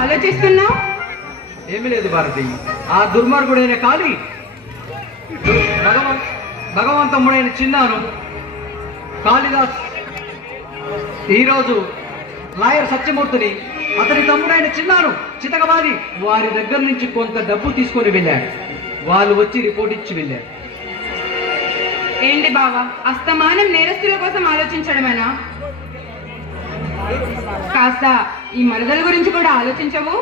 ఆలోచిస్తున్నావు? ఏమీ లేదు భారతి. ఆ దుర్మార్గుడైన కాళీ భగవంతముడైన చిన్నాను కాళిదాస్ ఈరోజు లాయర్ సత్యమూర్తిని అతని తమ్ముడైన చిన్నాను చితకబాది వారి దగ్గర నుంచి కొంత డబ్బు తీసుకొని వెళ్ళారు. వాళ్ళు వచ్చి రిపోర్ట్ ఇచ్చి వెళ్ళారు. ఏంటి బావా, అస్తమానం నేరస్తుల కోసం ఆలోచించడమేనా? కాస్త ఈ మరదల గురించి కూడా ఆలోచించవు?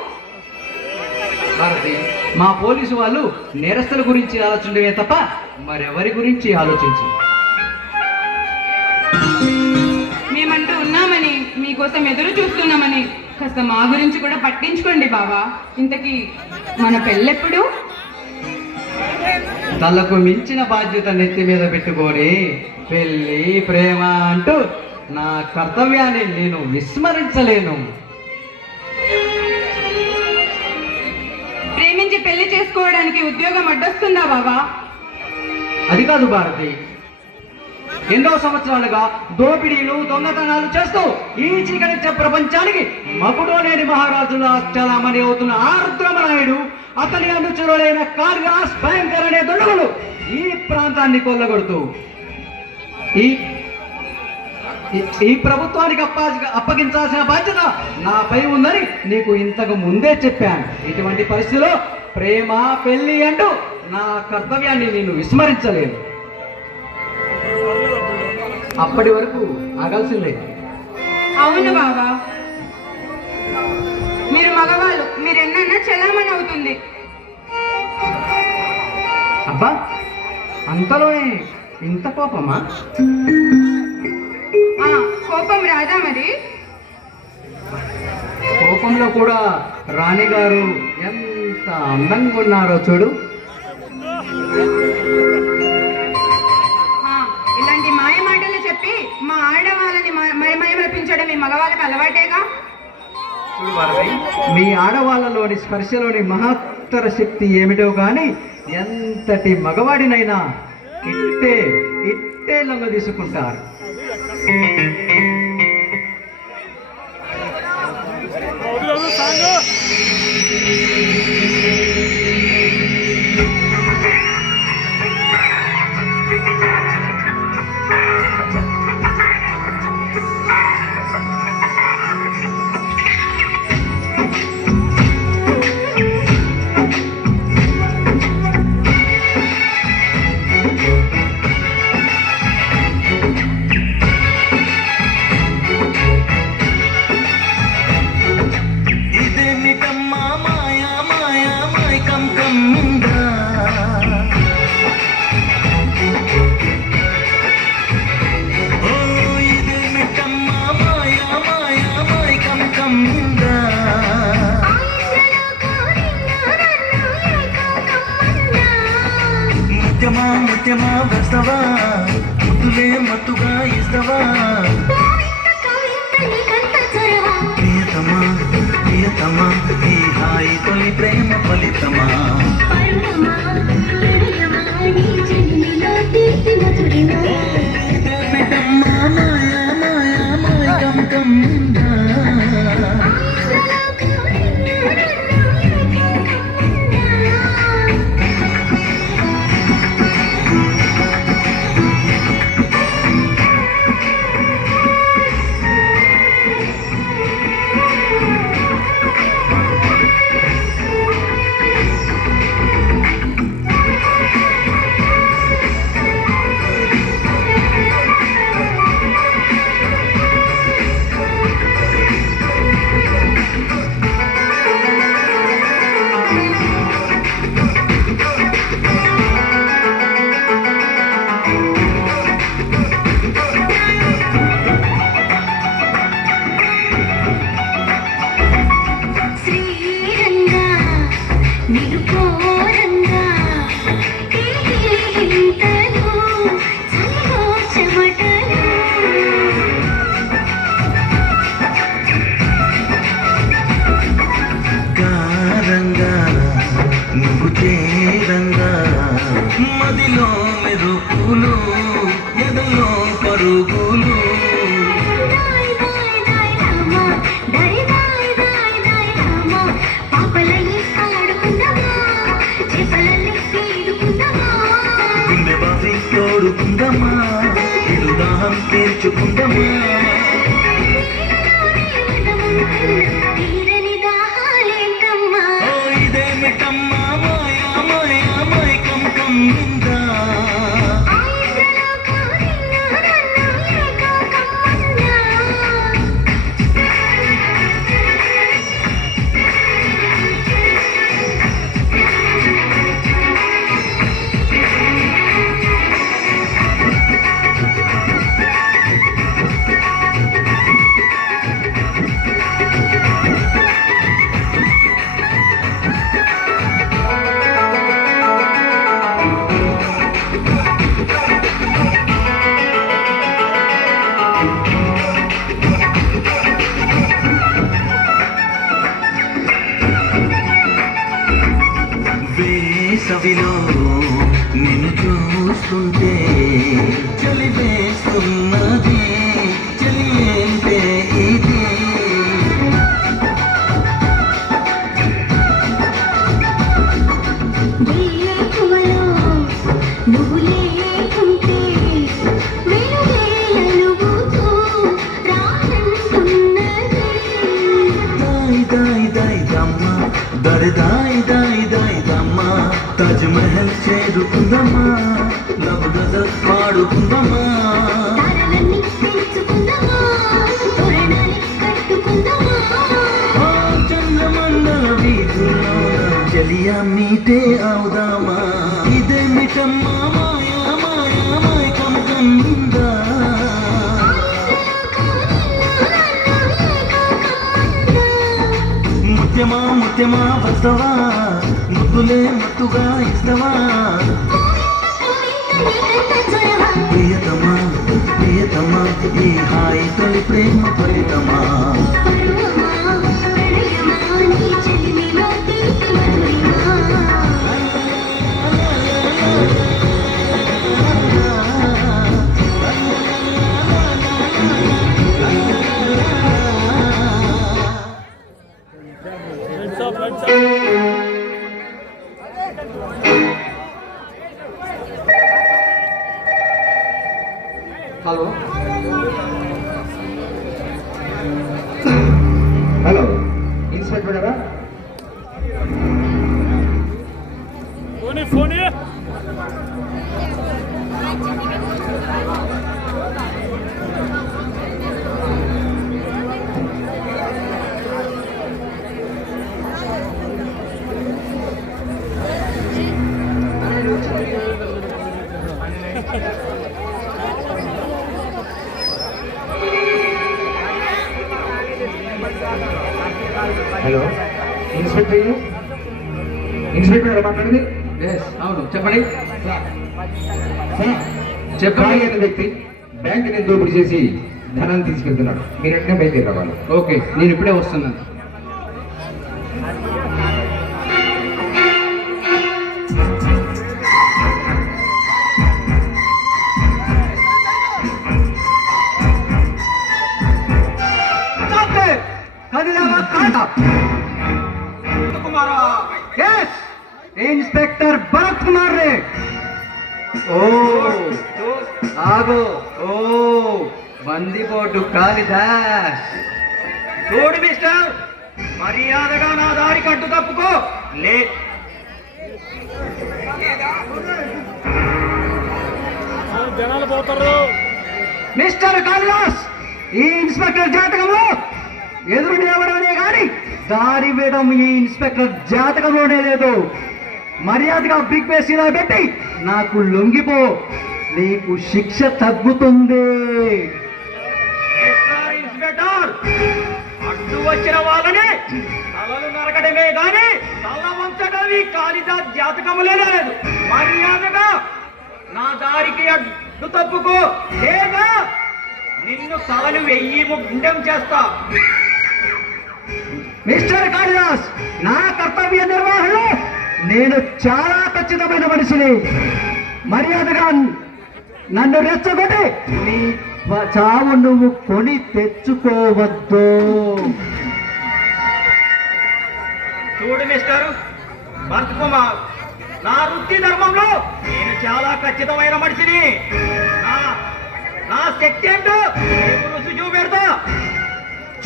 భారతి, మా పోలీసు వాళ్ళు నేరస్తుల గురించి ఆలోచించడమే తప్ప మరెవరి గురించి ఆలోచించు. మేమంటూ ఉన్నామని, మీకోసం ఎదురు చూస్తున్నామని కాస్త మా గురించి కూడా పట్టించుకోండి బావా. ఇంతకీ మన పెళ్ళెప్పుడు? తలకు మించిన బాధ్యత నెత్తి మీద పెట్టుకొని పెళ్ళి ప్రేమ అంటూ నా కర్తవ్యాన్ని నేను విస్మరించలేను. ప్రేమించి పెళ్లి చేసుకోవడానికి ఉద్యోగం అడ్డొస్తుందా బావా? అది కాదు భారతి, ఎన్నో సంవత్సరాలుగా దోపిడీలు దొంగతనాలు చేస్తూ ఈ చీకటి ప్రపంచానికి మకుటోలేని మహారాజుల చలామణి అవుతున్న ఆరుద్రమనాయుడు, అతని అనుచరులైన కాళిదాస్ భయంకర్ అనే దుండగులు ఈ ప్రాంతాన్ని కొల్లగొడుతూ ఈ ప్రభుత్వానికి అప్పగించాల్సిన బాధ్యత నాపై ఉందని నీకు ఇంతకు ముందే చెప్పాను. ఇటువంటి పరిస్థితిలో ప్రేమ పెళ్లి అంటూ నా కర్తవ్యాన్ని నేను విస్మరించలేను. అప్పటి వరకు ఆగాల్సిందే. అవును బాబా, మీరు మగవాళ్ళు, మీరెన్నా చలామణి అవుతుంది. అబ్బా, అంతలోనే ఇంత కోపమా? కోపం రాదా మరి? కోపంలో కూడా రాణిగారు ఎంత అందంగా ఉన్నారో చూడు. ఇలాంటి మాయ మాటలు చెప్పి మా ఆడవాళ్ళని మయమయమనిపించడం మీ మగవాళ్ళకి అలవాటేగా. మీ ఆడవాళ్ళలోని స్పర్శలోని మహత్తర శక్తి ఏమిటో కానీ ఎంతటి మగవాడినైనా ఇట్టే లొంగ తీసుకుంటారు. ముత్యమా వస్తవా, ముద్దులే మత్తుగా ఇస్తవా, ప్రియతమా ప్రియతమా ఈ హాయి తొలి ప్రేమ ఫలితమా. మాయా మాయా మాయ కం కం మదిలో మెరుపులు ఎదలో పరుగులు చేరుకుందమా ఇరుదాహం తీర్చుకుందమా ఓ ఇదేమిటమ్మా మాయా మాయా మైకం కమ్మిందా వేసవిలో నిన్ను చూస్తుంటే చలి వేస్తున్నది చలి ఏంటే ఇది నువ్వు లేకుంటే దాయి దాయి దాయి దమ్మ దరి దాయి దాయి దాయి దమ్మ తాజ్ మహల్ చేరుకుందమ్మా లవ్ గజల్ పాడుకుందమ్మా ఆ చంద్రమండల వీధుల్లో చలియా మీటే అవుదామా ఇదే మిటమ్మా మాయా మాయా మైకం కమ్మిందా ముత్యమా ముత్యమా వస్తవా ముద్దులే మత్తుగా ఇస్తవా ప్రియతమా ప్రియతమా ఈ హాయి తొలి ప్రేమ ఫలితమా హలో హలో ఇన్స్పెక్టర్ గారా ఫోన్ హలో ఇన్స్పెక్టర్ ఇన్స్పెక్టర్ గారు మాట్లాడింది ఎస్ అవును చెప్పండి సార్ చెప్పండి అనే వ్యక్తి బ్యాంక్ దోపిడీ చేసి ధనాన్ని తీసుకెళ్తున్నాడు మీరు వెంటనే బయలుదేరి రావాలి ఓకే నేను ఇప్పుడే వస్తున్నాను ఇన్స్పెక్టర్ భరత్ కుమార్ రే ఓ ఆగో ఓ బందిపోటు కాళిదాస్ చూడు మిస్టర్ మర్యాదగా నా దారి కట్టు తప్పుకో లే జనాలు పోతారు. మిస్టర్ కాళిదాస్ ఈ ఇన్స్పెక్టర్ జాతకంలో ఎదురు నిలబడమనే కానీ దారి వేయడం ఈ ఇన్స్పెక్టర్ జాతకంలోనే లేదు. మర్యాదగా బిగ్ బేస్ ఇలా పెట్టి నాకు లొంగిపో, నీకు శిక్ష తగ్గుతుంది. ఇన్స్పెక్టర్ అడ్డు వచ్చిన వాళ్ళని తలలు నరకడమే గాని తల వంచడం ఈ కాళిదాస్ జాతకములేనే లేదు. మర్యాదగా నా దారికి అడ్డు తప్పుకో, లేదా నిన్ను తలను వెయ్యి ముండం చేస్తా. మిస్టర్ కాళిదాస్, నా కర్తవ్య నిర్వహణలో నేను చాలా ఖచ్చితమైన మనిషిని. మర్యాదగా నన్ను రెచ్చగొట్టి నీ చావు నువ్వు కొని తెచ్చుకోవద్దు. చూడు మిస్టర్ భరత్ కుమార్, నా వృత్తి ధర్మంలో నేను చాలా ఖచ్చితమైన మనిషిని. నా- నా శక్తి ఏంటో నీకు రుచి చూపెడతా.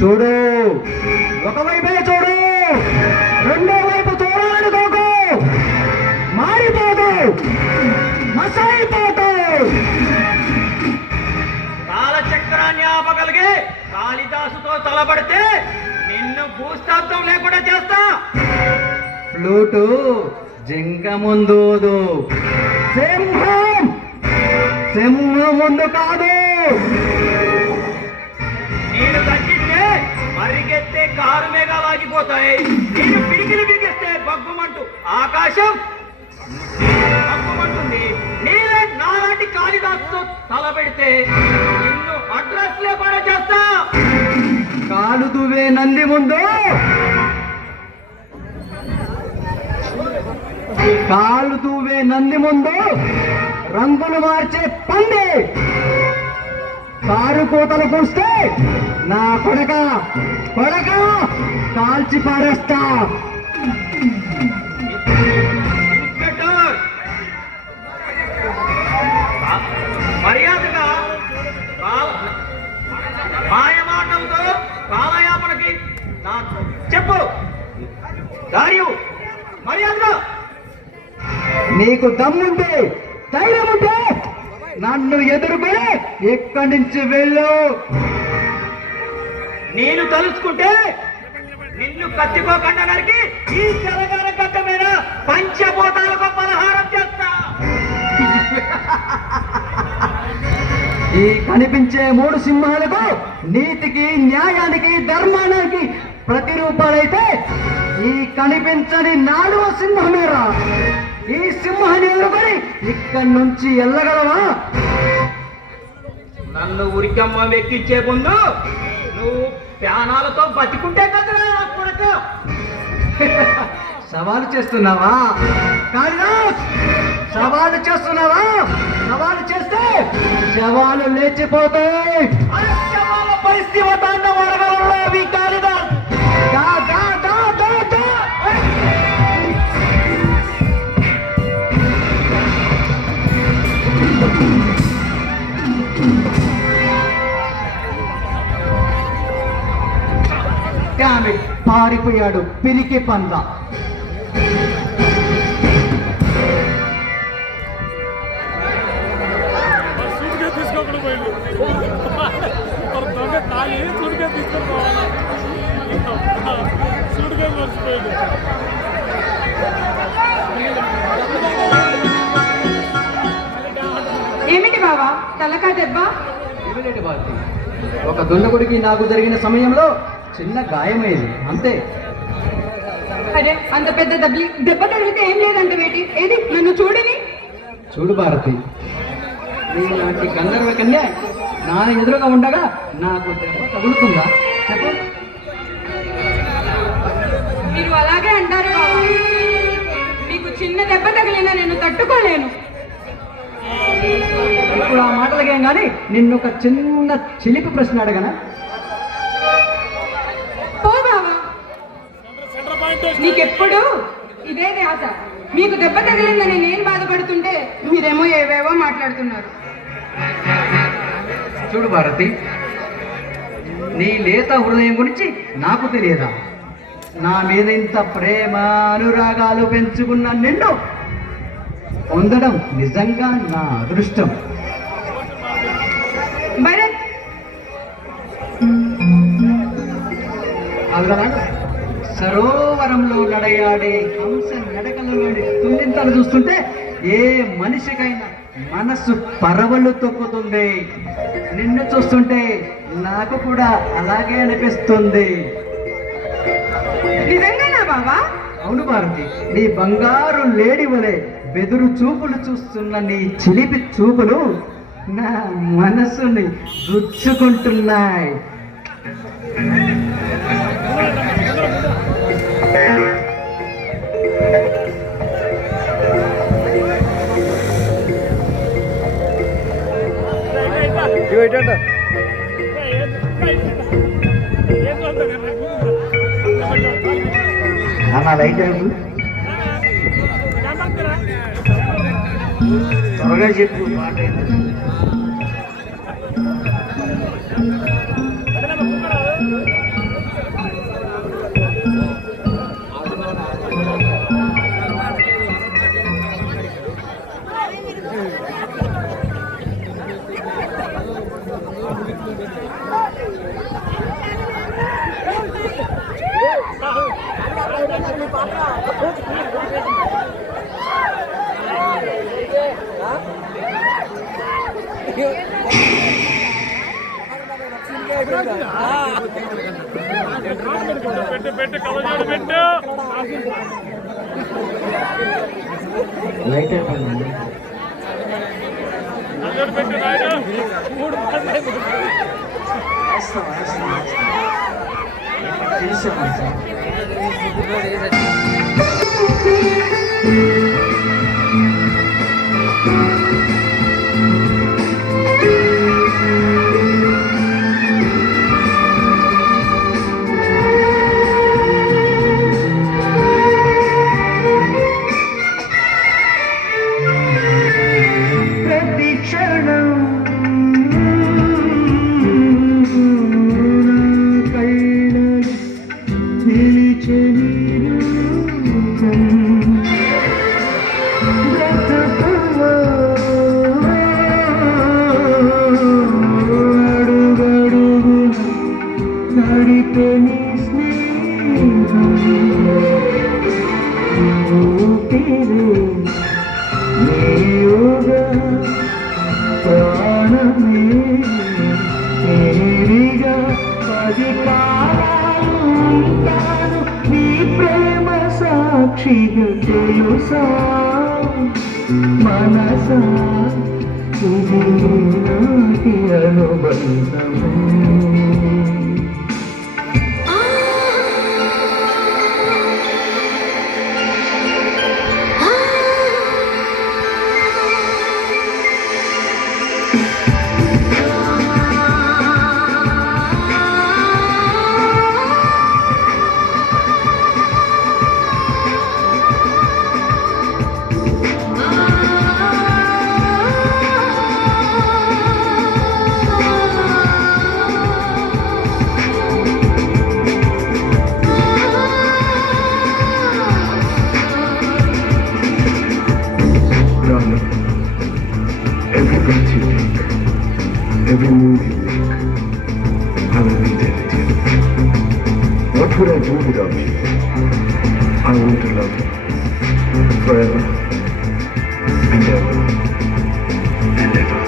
చూడు, ఒకవైపే చూడు, రెండో వైపు చూడాలని తోకు, మారిపోదు, మసైపోదు. కాలచక్రాన్ని ఆపగలిగే కాళిదాసుతో తలబడితే నిన్ను భూస్థాబ్దం లేకుండా చేస్తా. ఫ్లూటు జింక ముందు, సింహం సింహం ముందు కాదు. నేను తగ్గిస్తే మరిగెత్తే కారు మేఘాలాగిపోతాయి. నేను పిడికిలు బిగిస్తే బగ్గుమంటూ ఆకాశం బగ్గుమంటుంది. నీలే నాలాంటి కాళిదాసుతో తలబెడితే నిన్ను అడ్రస్ లేకుండా చేస్తా. కాలు దువ్వే నంది ముందు, కాలు దువ్వే నంది ముందు రంగులు మార్చే పంది. కారు కోతలు కూస్తే నా కొడక కాల్చి పారేస్తా. ఇన్స్పెక్టర్, మర్యాదగా మాయ మాటలతో కాలయాపనకి నాకు చెప్పు. దారియు మర్యాదగా. నీకు దమ్ముంటే, ధైర్యం ఉంటే నన్ను ఎదుర్కొని ఇక్కడి నుంచి వెళ్ళు. నేను తలుచుకుంటే నిన్ను కత్తికోకుండా నరికి ఈ తెలంగాణ గడ్డ మీద పంచభూతాలకు పలహారం చేస్తా. ఈ కనిపించే మూడు సింహాలకు నీతికి, న్యాయానికి, ధర్మానికి ప్రతిరూపాలైతే ఈ కనిపించని నాలుగో సింహమేరా. ఈ సింహాన్ని ఎదుర్కొని ఇక్కడి నుంచి వెళ్ళగలవా? నన్ను ఉరికమ్మ వెక్కించే ముందు నువ్వు ప్రాణాలతో బతికుంటే కదా కొడుకు. సవాలు చేస్తున్నావా కాళిదాస్? సవాలు చేస్తున్నావా? సవాలు చేస్తే శవాలు లేచిపోతాయి. అరక్షమాల పరిస్థితి వద్ద వరగలలో అవి కాళిదాస్. దా, దా, దా, దా, దా. Damn it, పారిపోయాడు పిరికి పంద. సూట్గా తీసుకోకుండా పోయింది దొంగ తాళి సూట్గా తీసుకొని పోవాలా సూట్గా మర్చిపోయింది ఏమిటి బావా తలకా దెబ్బ? ఏమిలేంటి భారతి, ఒక దుండగుడికి నాకు జరిగిన సమయంలో చిన్న గాయమైంది అంతే. అరే అంత పెద్ద దెబ్బ తగిలితే ఏం లేదంట వేటి. ఏది నన్ను చూడని. చూడు భారతి, నీలాంటి గంధర్వ కన్య నా ఎదురుగా ఉండగా నాకు దెబ్బ తగులుతుందా చెప్పు? మీరు అలాగే అంటారు బావా. మీకు చిన్న దెబ్బ తగిలినా నేను తట్టుకోలేను. ఇప్పుడు ఆ మాటలకేం కానీ నిన్ను ఒక చిన్న చిలిపి ప్రశ్న అడగనా? పో బావా, సెంటర్ పాయింట్ నీకెప్పుడు ఇదే ధ్యాస. మీకు దెబ్బ తగిలిందని నేను బాధపడుతుంటే మీరేమో ఏవేవో మాట్లాడుతున్నారు. చూడు భారతి, నీ లేత హృదయం గురించి నాకు తెలియదా? నా మీద ఇంత ప్రేమ అనురాగాలు పెంచుకున్న నిన్ను పొందడం నిజంగా నా అదృష్టం. భరత్, అదనమాట సరోవరంలో నడయాడే హంస నడకలలోని తుల్లింతలు చూస్తుంటే ఏ మనిషికైనా మనసు పరవళ్ళు తొక్కుతుంది. నిన్ను చూస్తుంటే నాకు కూడా అలాగే అనిపిస్తుంది. నిజంగానా బావా? అవును భారతి, నీ బంగారు లేడి వలె బెదురు చూపులు చూస్తున్న నీ చిలిపి చూపులు నా మనసుని గుచ్చుకుంటున్నాయి. ఏం అన్న లైట్ కనబడుతుందా త్వరగా చెప్పు మాట ఏంటి? పెట్టు పెట్టు కలజోడు పెట్టు లైట్ అయిపోయింది. కలజోడు పెట్టు రాయుడు ప్రతి క్షణం కళ్ళలో నిలిచే నీ రూపం. బ్రతుకులో అడుగడుగున నడిపే నీ స్నేహం. ఊపిరి నీయుగా ప్రాణమే నీరిగా 10 కాలాలు ఉంటాను నీ ప్రేమ సాక్షిగా తెలుసా మనసా ఇది నాటి అనుబంధము. Darling, every breath you take, every move you make, I will be there with you. What would I do without you? I want to love you forever and ever and ever.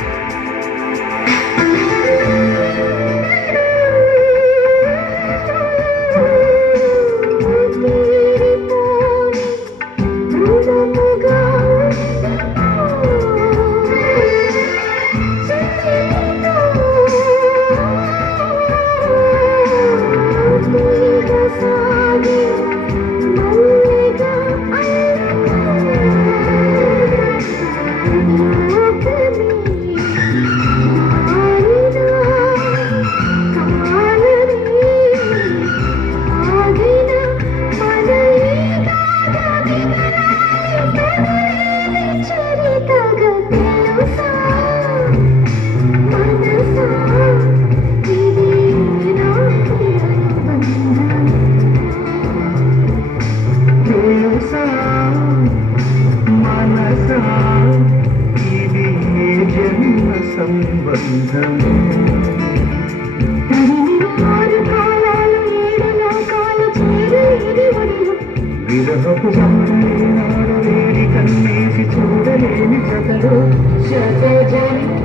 విరహపు సంతేనాడు వేడి కన్నేసి చూడలేని జతడు శత జన్మ